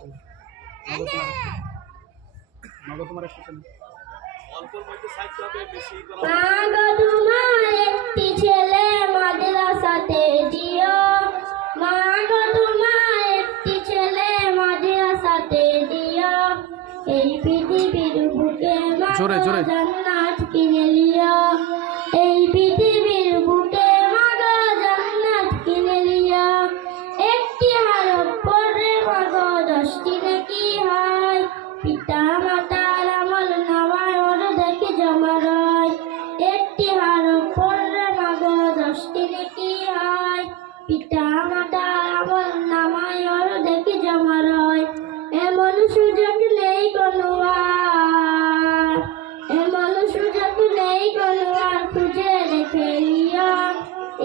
মাগো তোমার? একটু শোনো। অল্পর মধ্যে সাইড হবে বেশি একটি ছেলে মাদ্রাসাতে দিও। মা গো তোমার একটি ছেলে মাদ্রাসাতে দিও। এই পৃথিবীর বুকে মা জোরে, জোরে। জান্নাত কিনে লিও।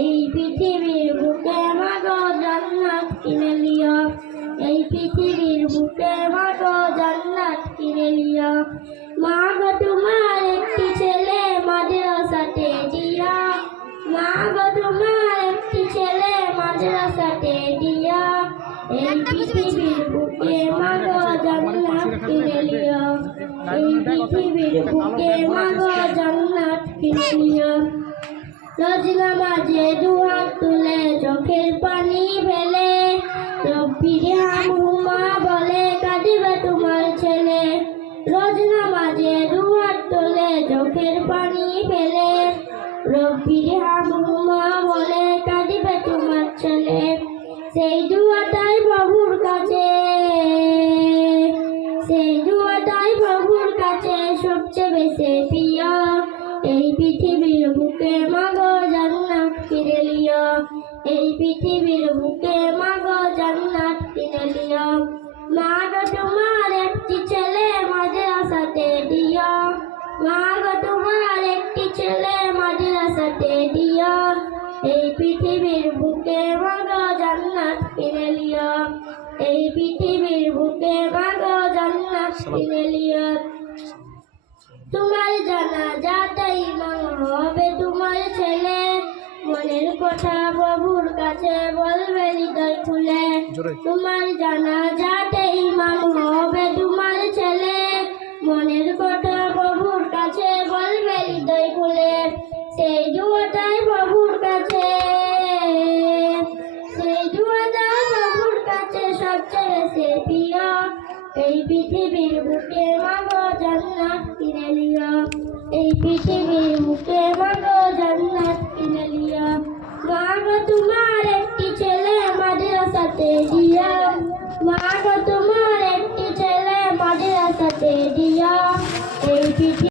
এই পৃথিবীর বুকে মাগো জান্নাত কিনে লিও। এই পৃথিবীর বুকে মাগো জান্নাত কিনে লিও। মাগো তোমার একটি ছেলে মাদ্রাসাতে দিও মাগো তোমার একটি ছেলে মাদ্রাসাতে দিও এই পৃথিবীর বুকে মাগো জান্নাত কিনে লিও। এই পৃথিবীর বুকে মাগো রোজ নামাজে দুহাত তুলে চোখের পানি ফেলে রব্বিরে আমহুমা বলে কাঁদিবে তোমার ছেলে। রোজ নামাজে দুহাত তুলে চোখের পানি ফেলে রব্বিরে আমহুমা বলে কাঁদিবে তোমার ছেলে। সেই দুয়াটাই প্রভুর কাছে, সেই দুয়াটাই এই পৃথিবীর বুকে মাগো জান্নাত কিনে লিও মাগো তোমার একটি ছেলে মাদ্রাসাতে দিও। মাগো তোমার একটি ছেলে মাদ্রাসাতে দিও। এই পৃথিবীর বুকে মাগো জান্নাত কিনে লিও এই পৃথিবীর বুকে মাগো জান্নাত কিনে লিও তোমার জানা যাতাই ইমাম হবে, তোমার ছেলে কথা প্রভুর কাছে বলবে হৃদয় খুলে তোমার জানা যাতে ইমাম হবে তোমার ছেলে। মনের কথা প্রভুর কাছে বলবে হৃদয় খুলে সেই জুয়াটাই প্রভুর কাছে। সেই জুয়াটাই প্রভুর কাছে সবচেয়ে বেশি প্রিয়। এই পৃথিবীর বুকে মাগো জান্নাত কিনে লিও এই পৃথিবীর